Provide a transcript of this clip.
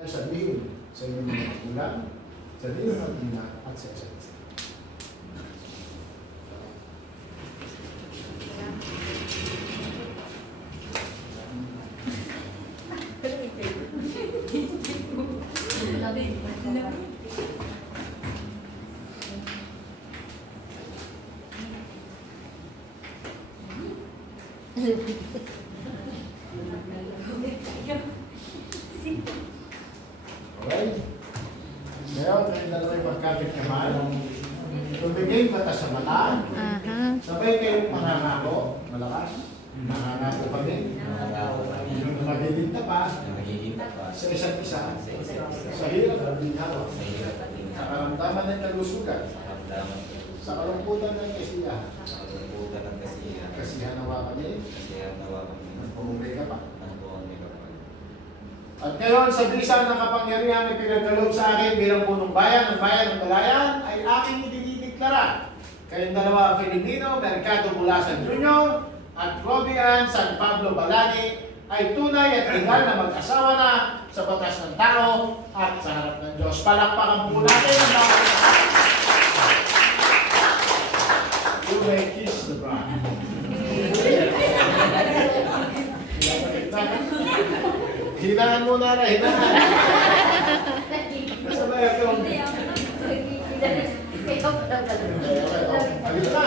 Sabihin sa inyong mga magulang, sa inyong mga ina at sa isa't isa. Okay? Ngayon, kayong dalawa yung magkabit naman. Tumigil mata sa mata. Sabay kayong mangangako. Malakas. Mangangako kami. Yung magiging tapa. Sa isa't isa. Sa hirap at ginhawa. Sa karamdaman ng kalusugan. Sa kalungkutan ng kasiyahan. Kasihanawa kami. Pumuli ka pa. At ngayon, sa bisa ng kapangyarihan na pinagkaloob sa akin bilang punong bayan ng bayan ng Balayan, ay aking idinideklara. Kayong dalawa Pilipino, Mercado Bulasan Jr. at Robian San Pablo Balani ay tunay at legal na mag-asawa na sa batas ng tao at sa harap ng Diyos. Palakpakan po natin ang bawat isa. You may kiss the bride. Hinaan mo na rin, hinaan. Kasabay ako. Halika na.